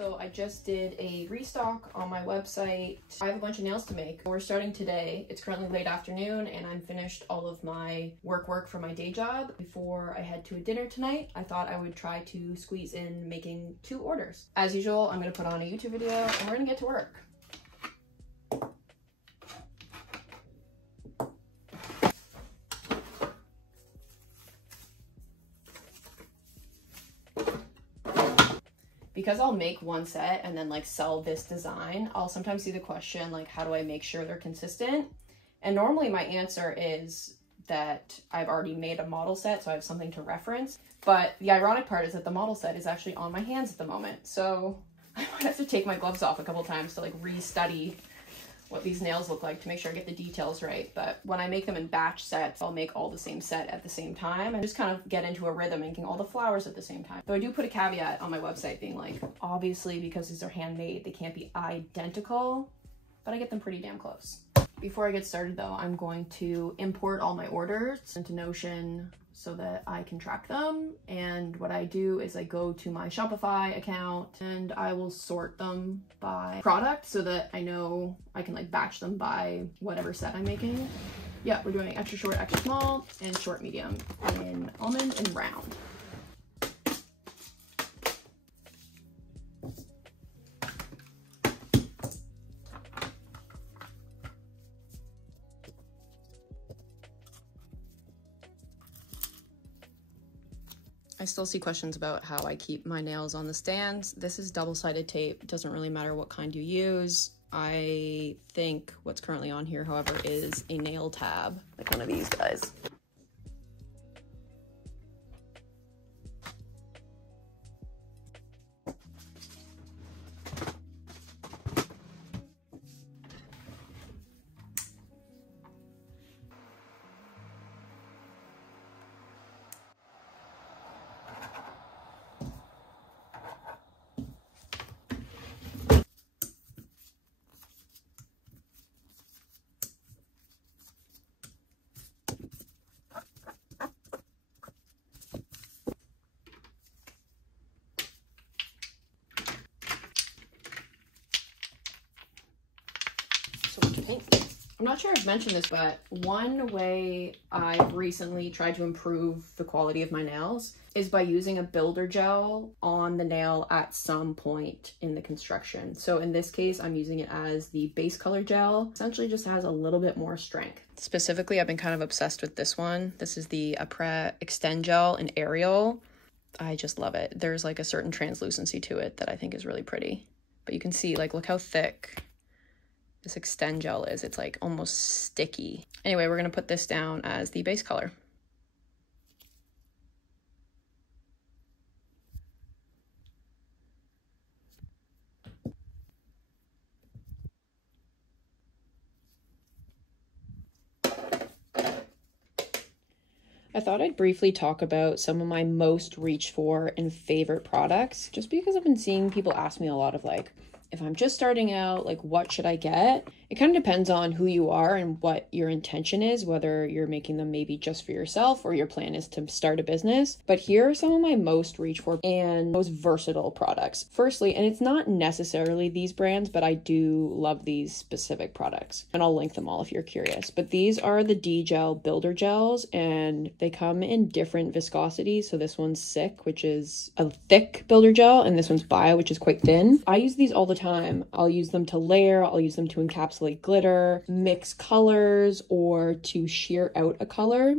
So I just did a restock on my website. I have a bunch of nails to make. We're starting today. It's currently late afternoon and I'm finished all of my work for my day job. Before I head to a dinner tonight, I thought I would try to squeeze in making 2 orders. As usual, I'm gonna put on a YouTube video and we're gonna get to work. Because I'll make one set and then like sell this design, I'll sometimes see the question like, how do I make sure they're consistent? And normally my answer is that I've already made a model set, so I have something to reference. But the ironic part is that the model set is actually on my hands at the moment. So I might have to take my gloves off a couple times to like re-study what these nails look like to make sure I get the details right. But when I make them in batch sets, I'll make all the same set at the same time and just kind of get into a rhythm making all the flowers at the same time. Though I do put a caveat on my website being like, obviously because these are handmade, they can't be identical, but I get them pretty damn close. Before I get started though, I'm going to import all my orders into Notion so that I can track them. And what I do is I go to my Shopify account and I will sort them by product so that I know I can like batch them by whatever set I'm making. Yeah, we're doing extra short, extra small, and short medium in almond and round. I still see questions about how I keep my nails on the stands. This is double-sided tape. It doesn't really matter what kind you use. I think what's currently on here, however, is a nail tab, like one of these guys. I'm not sure I've mentioned this, but one way I've recently tried to improve the quality of my nails is by using a builder gel on the nail at some point in the construction. So in this case, I'm using it as the base color gel. Essentially just has a little bit more strength. Specifically, I've been kind of obsessed with this one. This is the Après Extend Gel in Ariel. I just love it. There's like a certain translucency to it that I think is really pretty. But you can see, like, look how thick this Extend Gel is. It's like almost sticky. Anyway, we're gonna put this down as the base color. I thought I'd briefly talk about some of my most reached for and favorite products, just because I've been seeing people ask me a lot of like, if I'm just starting out, like, what should I get? It kind of depends on who you are and what your intention is, whether you're making them maybe just for yourself or your plan is to start a business. But here are some of my most reached for and most versatile products. Firstly, and it's not necessarily these brands, but I do love these specific products. And I'll link them all if you're curious. But these are the D-Gel Builder Gels, and they come in different viscosities. So this one's Sick, which is a thick builder gel, and this one's Bio, which is quite thin. I use these all the time. I'll use them to layer, I'll use them to encapsulate glitter, mix colors, or to shear out a color.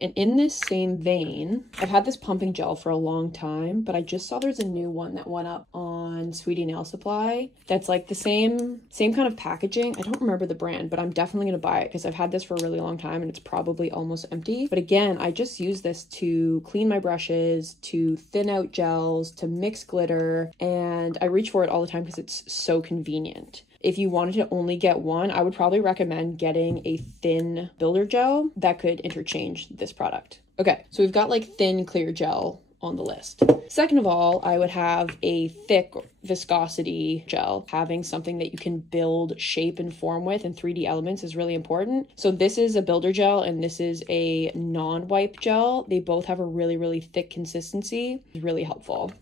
And in this same vein, I've had this pumping gel for a long time, but I just saw there's a new one that went up on Sweetie Nail Supply that's like the same kind of packaging. I don't remember the brand, but I'm definitely going to buy it because I've had this for a really long time and it's probably almost empty. But again, I just use this to clean my brushes, to thin out gels, to mix glitter, and I reach for it all the time because it's so convenient. If you wanted to only get one, I would probably recommend getting a thin builder gel that could interchange this product. Okay, so we've got like thin clear gel on the list. Second of all, I would have a thick viscosity gel. Having something that you can build shape and form with in 3D elements is really important. So this is a builder gel and this is a non-wipe gel. They both have a really, really thick consistency. It's really helpful.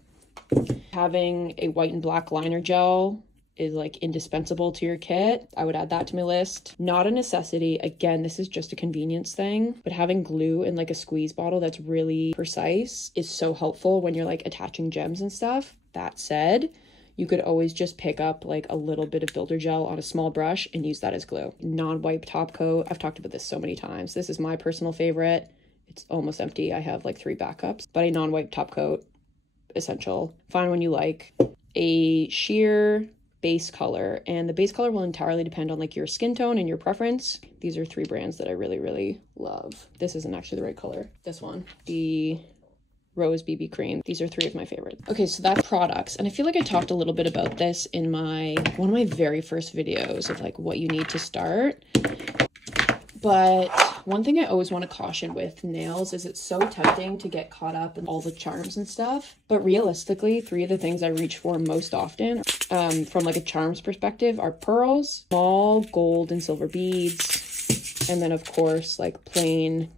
Having a white and black liner gel is like indispensable to your kit. I would add that to my list. Not a necessity. Again, this is just a convenience thing, but having glue in like a squeeze bottle that's really precise is so helpful when you're like attaching gems and stuff. That said, you could always just pick up like a little bit of builder gel on a small brush and use that as glue. Non-wipe top coat. I've talked about this so many times. This is my personal favorite. It's almost empty. I have like 3 backups, but a non-wipe top coat, essential. Find one you like. A sheer base color, and the base color will entirely depend on like your skin tone and your preference. These are 3 brands that I really love. This isn't actually the right color. This one, the Rose BB Cream. These are 3 of my favorites. Okay, so that's products, and I feel like I talked a little bit about this in one of my very first videos of like what you need to start. But one thing I always want to caution with nails is it's so tempting to get caught up in all the charms and stuff. But realistically, 3 of the things I reach for most often from like a charms perspective are pearls, small gold and silver beads, and then of course like plain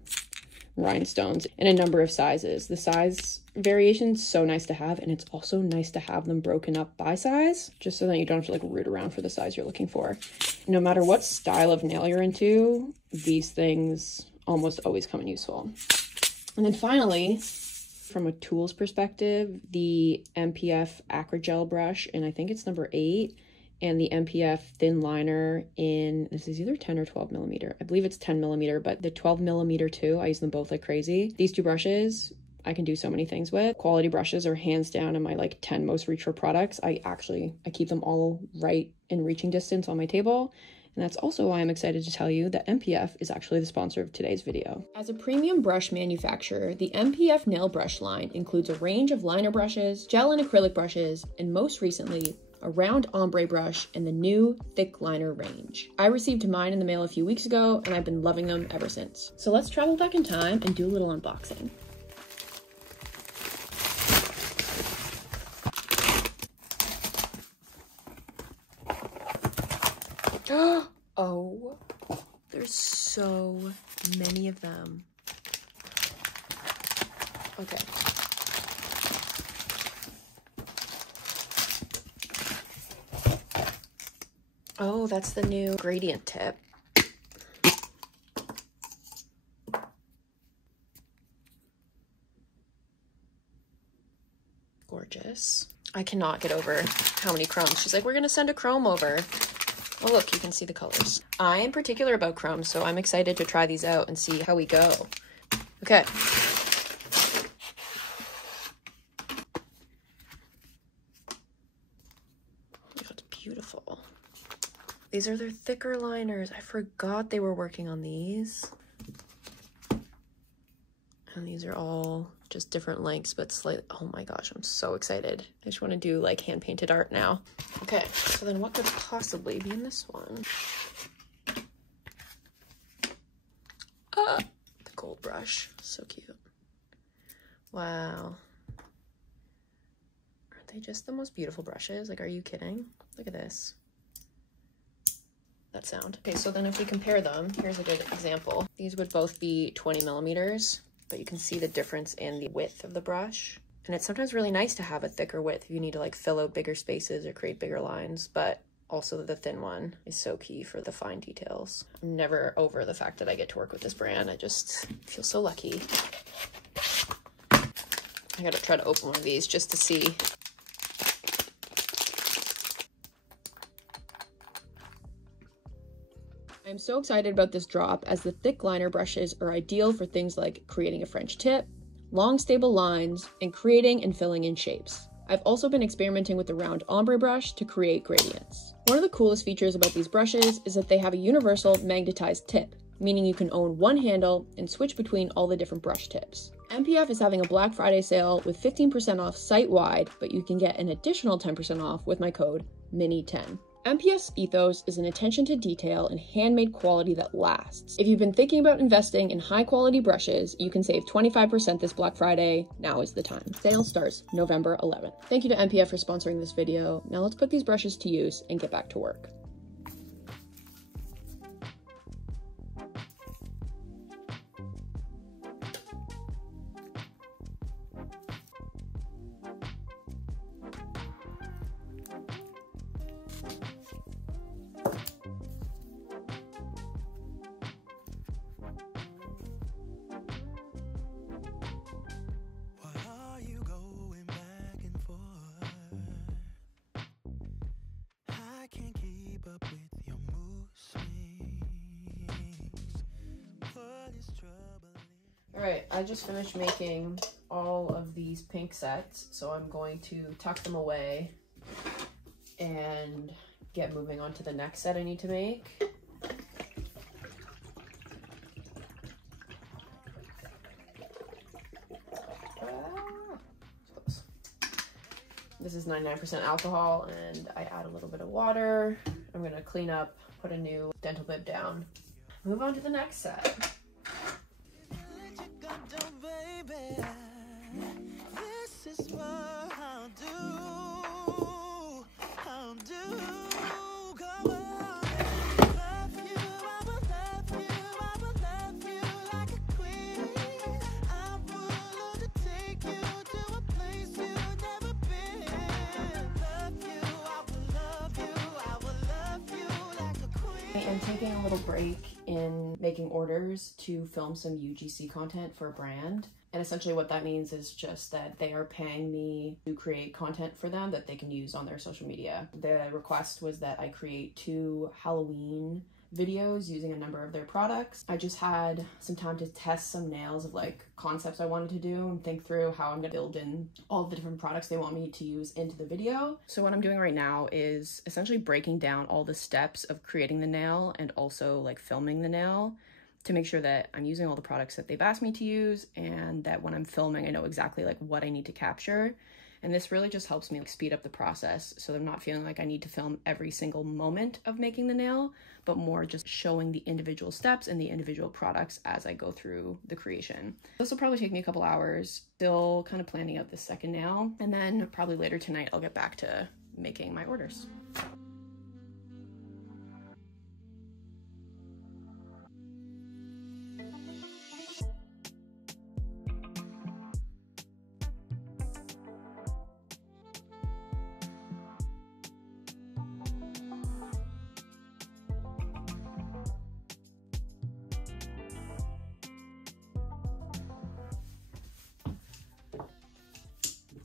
rhinestones in a number of sizes. The size variation's so nice to have, and it's also nice to have them broken up by size, just so that you don't have to like root around for the size you're looking for. No matter what style of nail you're into, these things almost always come in useful. And then finally, from a tools perspective, the MPF Acrogel brush, and I think it's number 8, and the MPF thin liner in, this is either 10 or 12 millimeter. I believe it's 10 millimeter, but the 12 millimeter too, I use them both like crazy. These 2 brushes, I can do so many things with. Quality brushes are hands down in my like 10 most reach for products. I keep them all right in reaching distance on my table. And that's also why I'm excited to tell you that MPF is actually the sponsor of today's video. As a premium brush manufacturer, the MPF nail brush line includes a range of liner brushes, gel and acrylic brushes, and most recently, a round ombre brush in the new thick liner range. I received mine in the mail a few weeks ago, and I've been loving them ever since. So let's travel back in time and do a little unboxing. Oh, there's so many of them. Okay. Oh, that's the new gradient tip. Gorgeous. I cannot get over how many chromes. She's like, we're gonna send a chrome over. Oh, look, you can see the colors. I am particular about chromes, so I'm excited to try these out and see how we go. Okay. That's beautiful. These are their thicker liners. I forgot they were working on these. And these are all just different lengths, but slightly, oh my gosh, I'm so excited. I just want to do like hand painted art now. Okay, so then what could possibly be in this one? The gold brush, so cute. Wow. Aren't they just the most beautiful brushes? Like, are you kidding? Look at this. That sound. Okay, so then if we compare them, here's a good example. These would both be 20 millimeters. But you can see the difference in the width of the brush. And it's sometimes really nice to have a thicker width if you need to like fill out bigger spaces or create bigger lines, but also the thin one is so key for the fine details. I'm never over the fact that I get to work with this brand. I just feel so lucky. I gotta try to open one of these just to see. I'm so excited about this drop as the thick liner brushes are ideal for things like creating a French tip, long stable lines, and creating and filling in shapes. I've also been experimenting with the round ombre brush to create gradients. One of the coolest features about these brushes is that they have a universal magnetized tip, meaning you can own one handle and switch between all the different brush tips. MPF is having a Black Friday sale with 15% off site-wide, but you can get an additional 10% off with my code MINI10. MPF's ethos is an attention to detail and handmade quality that lasts. If you've been thinking about investing in high-quality brushes, you can save 25% this Black Friday. Now is the time. Sale starts November 11th. Thank you to MPF for sponsoring this video. Now let's put these brushes to use and get back to work. right, I just finished making all of these pink sets, so I'm going to tuck them away and get moving on to the next set I need to make. This is 99% alcohol, and I add a little bit of water. I'm gonna clean up, put a new dental bib down. Move on to the next set. I'm taking a little break in making orders to film some UGC content for a brand. And essentially what that means is just that they are paying me to create content for them that they can use on their social media. The request was that I create 2 Halloween videos using a number of their products. I just had some time to test some nails of like concepts I wanted to do and think through how I'm gonna build in all the different products they want me to use into the video. So what I'm doing right now is essentially breaking down all the steps of creating the nail and also like filming the nail to make sure that I'm using all the products that they've asked me to use, and that when I'm filming I know exactly like what I need to capture. And this really just helps me like speed up the process, so I'm not feeling like I need to film every single moment of making the nail, but more just showing the individual steps and the individual products as I go through the creation. This will probably take me a couple hours, still kind of planning out the second nail, and then probably later tonight I'll get back to making my orders.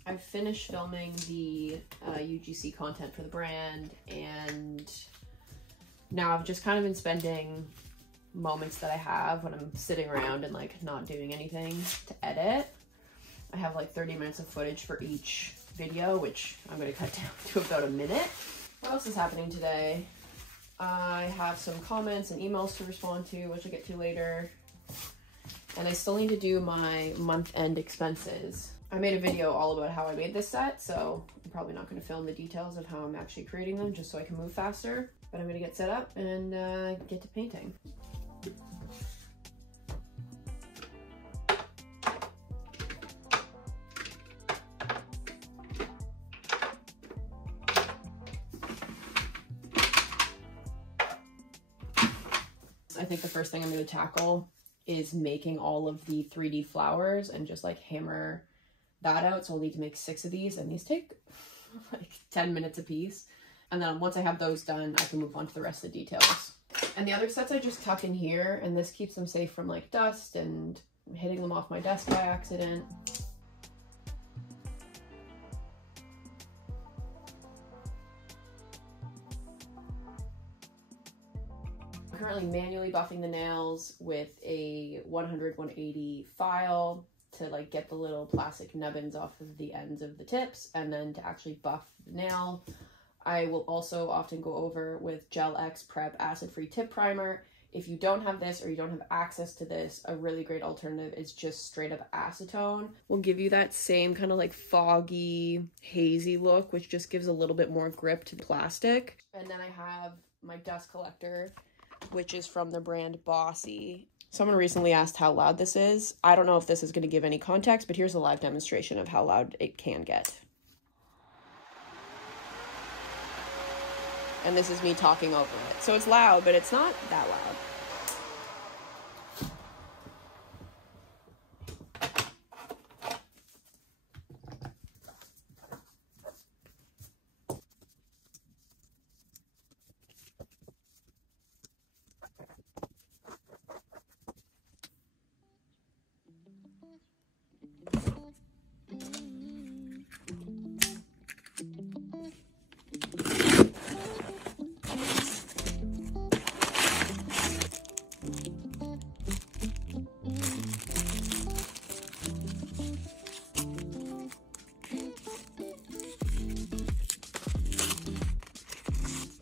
I finished filming the UGC content for the brand, and now I've just kind of been spending moments that I have when I'm sitting around and like not doing anything to edit. I have like 30 minutes of footage for each video, which I'm going to cut down to about a minute. What else is happening today? I have some comments and emails to respond to, which I'll get to later. And I still need to do my month-end expenses. I made a video all about how I made this set, so I'm probably not going to film the details of how I'm actually creating them just so I can move faster. But I'm going to get set up and get to painting. I think the first thing I'm going to tackle is making all of the 3D flowers and just like hammer that out. So I'll need to make 6 of these, and these take like 10 minutes a piece. And then once I have those done, I can move on to the rest of the details. And the other sets I just tuck in here, and this keeps them safe from like dust and hitting them off my desk by accident. I'm currently manually buffing the nails with a 100-180 file to like get the little plastic nubbins off of the ends of the tips, and then to actually buff the nail. I will also often go over with Gel X Prep Acid-Free Tip Primer. If you don't have this or you don't have access to this, a really great alternative is just straight up acetone. Will give you that same kind of like foggy, hazy look, which just gives a little bit more grip to the plastic. And then I have my dust collector, which is from the brand Bossy. Someone recently asked how loud this is. I don't know if this is going to give any context, but here's a live demonstration of how loud it can get. And this is me talking over it. So it's loud, but it's not that loud.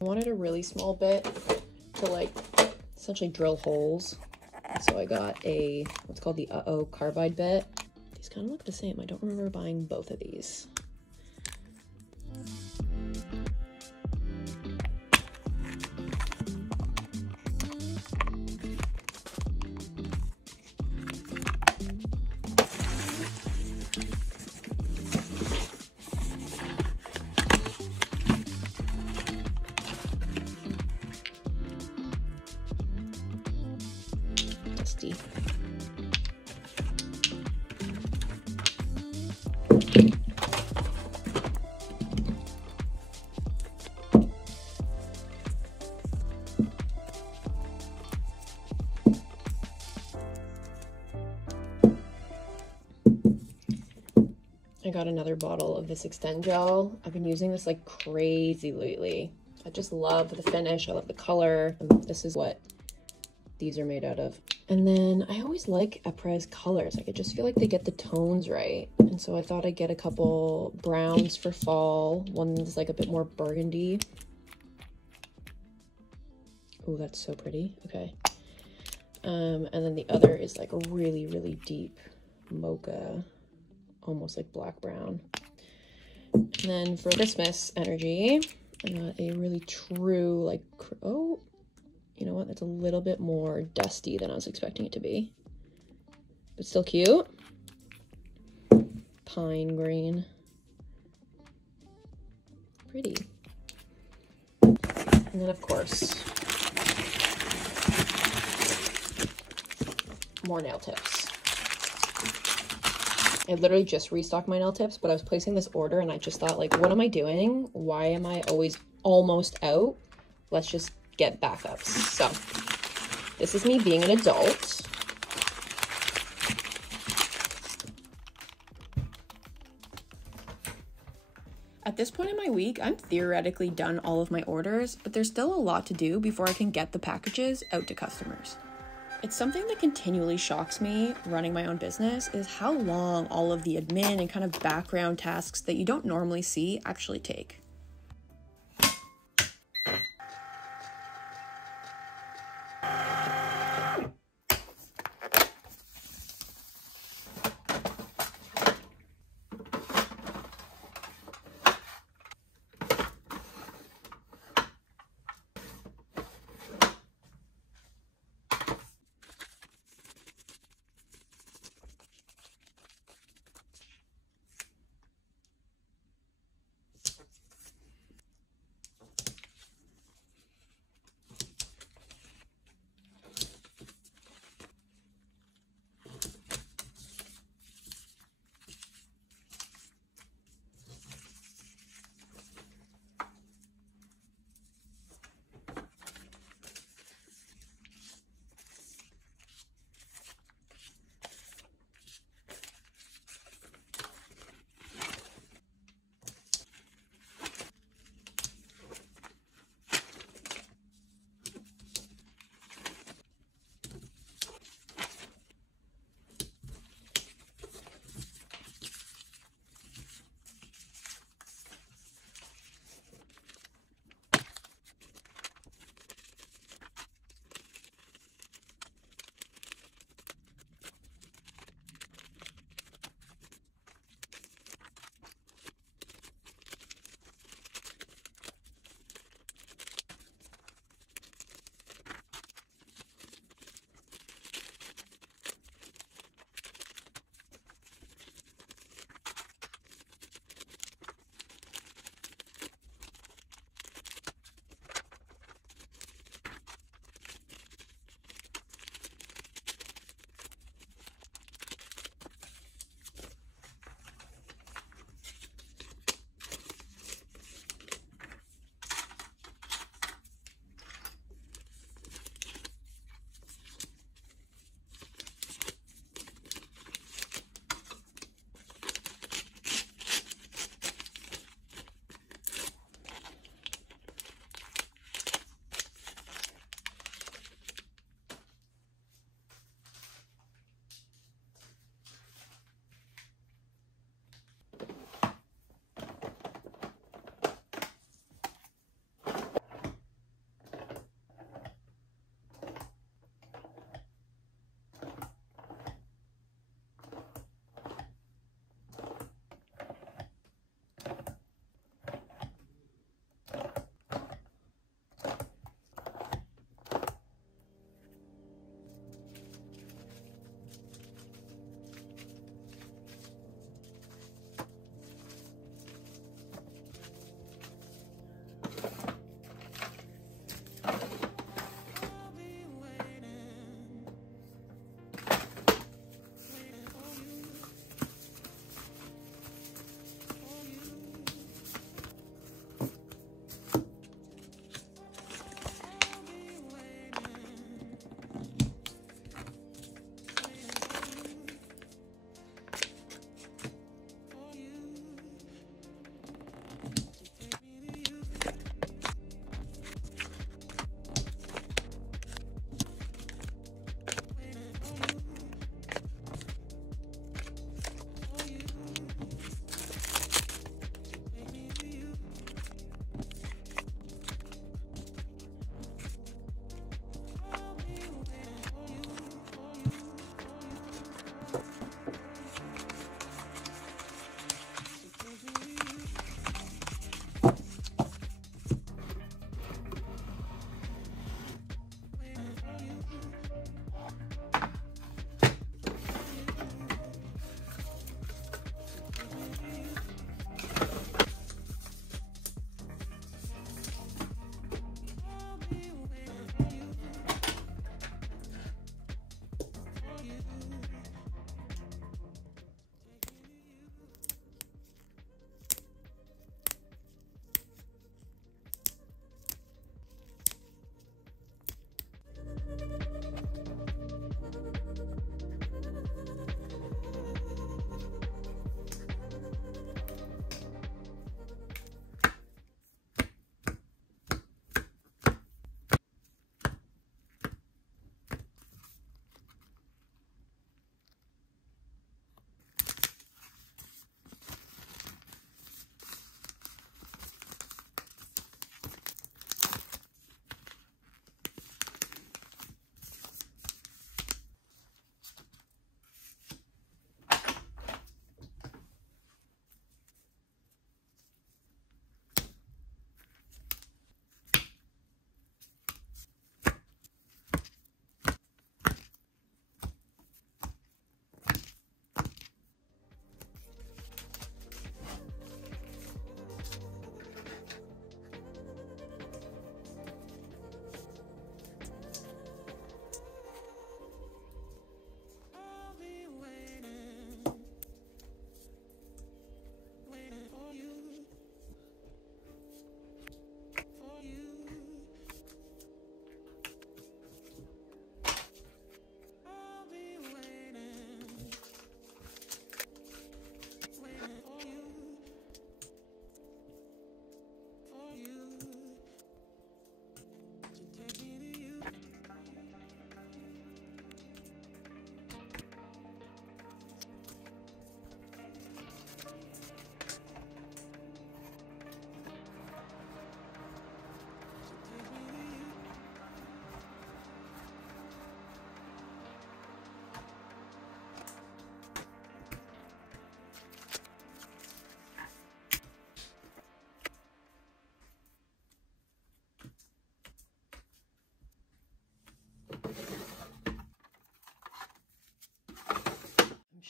wanted a really small bit to like essentially drill holes. So I got a, what's called the Uh-Oh carbide bit. These kind of look the same. I don't remember buying both of these. Dusty. I got another bottle of this Extend Gel. I've been using this like crazy lately. I just love the finish. I love the color. And this is what these are made out of. And then I always like Epres colors. Like I just feel like they get the tones right. And so I thought I'd get a couple browns for fall. One's like a bit more burgundy. Oh, that's so pretty. Okay. And then the other is like a really, really deep mocha, almost like black brown. And then for Christmas energy, I got a really true, like, oh, you know what? That's a little bit more dusty than I was expecting it to be, but still cute. Pine green. Pretty. And then, of course, more nail tips. I literally just restocked my nail tips, but I was placing this order and I just thought, like, what am I doing? Why am I always almost out? Let's just get backups. So this is me being an adult. At this point in my week, I'm theoretically done all of my orders, but there's still a lot to do before I can get the packages out to customers. It's something that continually shocks me running my own business is how long all of the admin and kind of background tasks that you don't normally see actually take.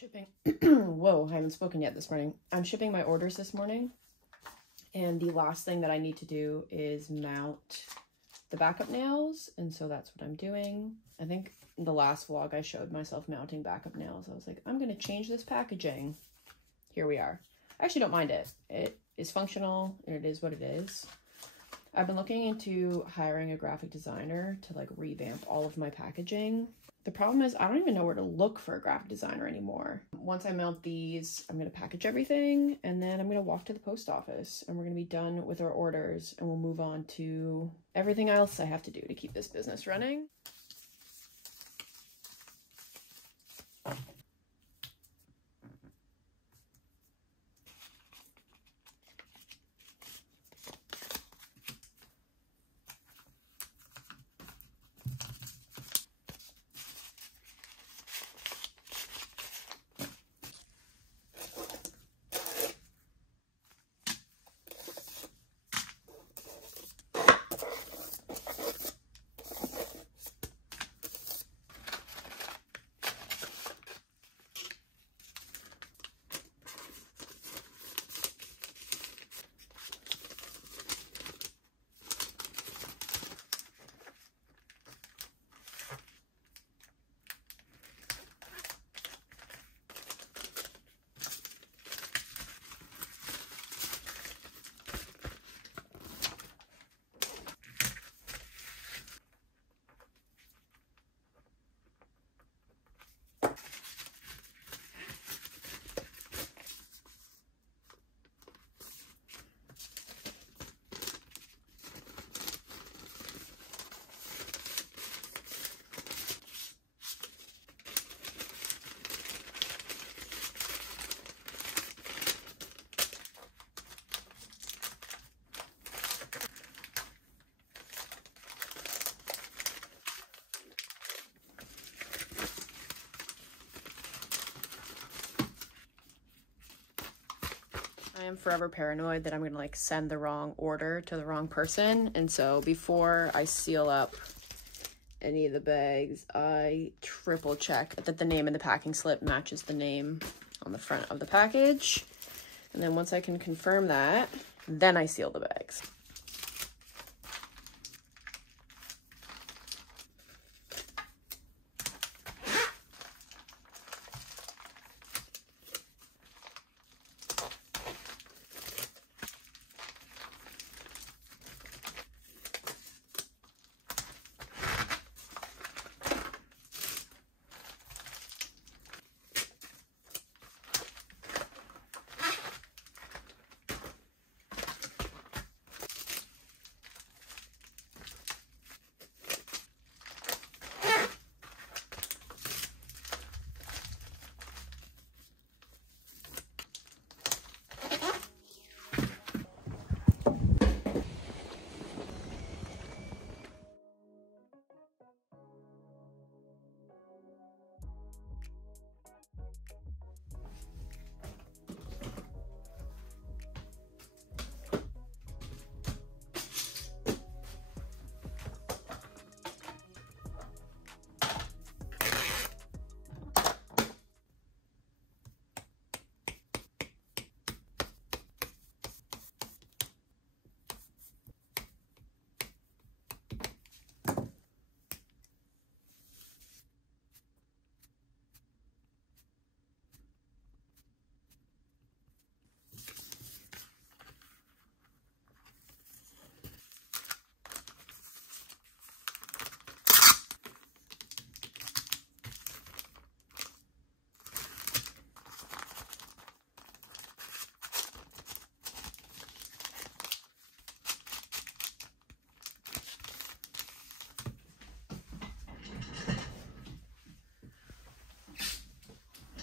shipping. Whoa, I haven't spoken yet this morning. I'm shipping my orders this morning, and the last thing that I need to do is mount the backup nails, and so that's what I'm doing. I think in the last vlog I showed myself mounting backup nails. I was like, I'm gonna change this packaging. Here we are. I actually don't mind it. It is functional and it is what it is. I've been looking into hiring a graphic designer to like revamp all of my packaging. The problem is I don't even know where to look for a graphic designer anymore. Once I mount these, I'm going to package everything, and then I'm going to walk to the post office, and we're going to be done with our orders, and we'll move on to everything else I have to do to keep this business running. I am forever paranoid that I'm gonna like send the wrong order to the wrong person, and so before I seal up any of the bags, I triple check that the name in the packing slip matches the name on the front of the package, and then once I can confirm that, then I seal the bags.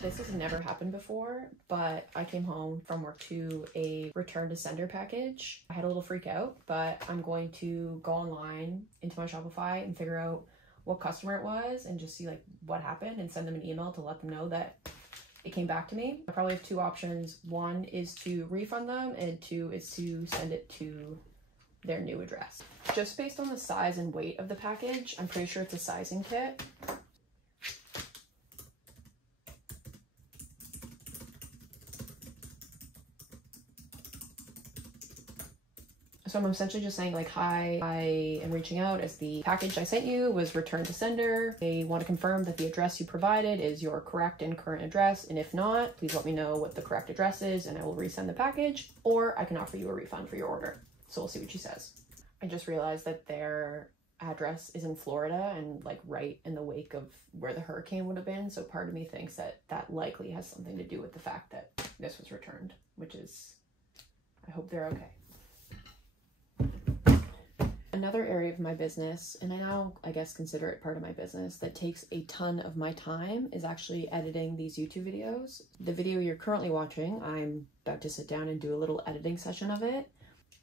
This has never happened before, but I came home from work to a return to sender package. I had a little freak out, but I'm going to go online into my Shopify and figure out what customer it was and just see like what happened and send them an email to let them know that it came back to me. I probably have two options. One is to refund them, and two is to send it to their new address. Just based on the size and weight of the package, I'm pretty sure it's a sizing kit. So I'm essentially just saying like, hi, I am reaching out as the package I sent you was returned to sender. They want to confirm that the address you provided is your correct and current address. And if not, please let me know what the correct address is and I will resend the package, or I can offer you a refund for your order. So we'll see what she says. I just realized that their address is in Florida and like right in the wake of where the hurricane would have been. So part of me thinks that that likely has something to do with the fact that this was returned, which is, I hope they're okay. Another area of my business, and I now, I guess, consider it part of my business, that takes a ton of my time is actually editing these YouTube videos. The video you're currently watching, I'm about to sit down and do a little editing session of it.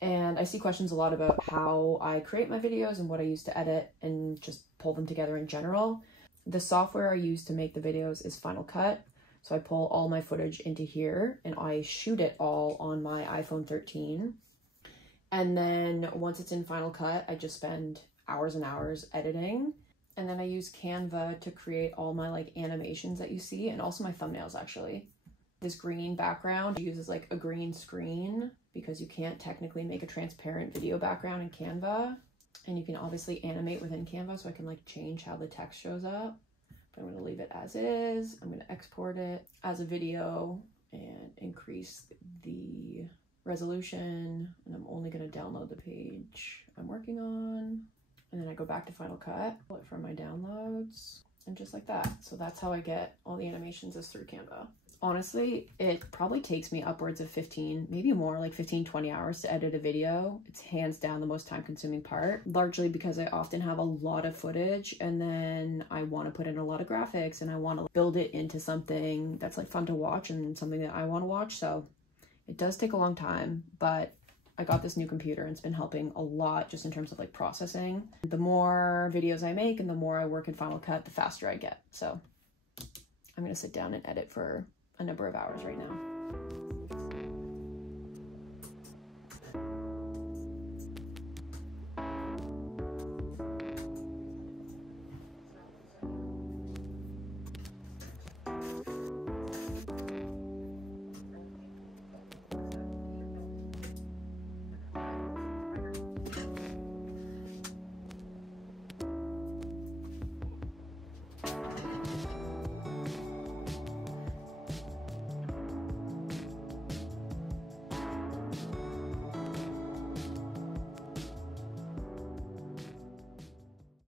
And I see questions a lot about how I create my videos and what I use to edit and just pull them together in general. The software I use to make the videos is Final Cut. So I pull all my footage into here and I shoot it all on my iPhone 13. And then once it's in Final Cut, I just spend hours and hours editing. And then I use Canva to create all my like animations that you see, and also my thumbnails actually. This green background uses like a green screen because you can't technically make a transparent video background in Canva. And you can obviously animate within Canva, so I can like change how the text shows up. But I'm gonna leave it as is. I'm gonna export it as a video and increase the resolution. And I'm only gonna download the page I'm working on. And then I go back to Final Cut, pull it from my downloads, and just like that. So that's how I get all the animations, is through Canva. Honestly, it probably takes me upwards of 15, maybe more, like 15, 20 hours to edit a video. It's hands down the most time consuming part, largely because I often have a lot of footage and then I want to put in a lot of graphics and I want to build it into something that's like fun to watch and something that I want to watch. So it does take a long time, but I got this new computer and it's been helping a lot just in terms of like processing. The more videos I make and the more I work in Final Cut, the faster I get. So I'm going to sit down and edit for a number of hours right now.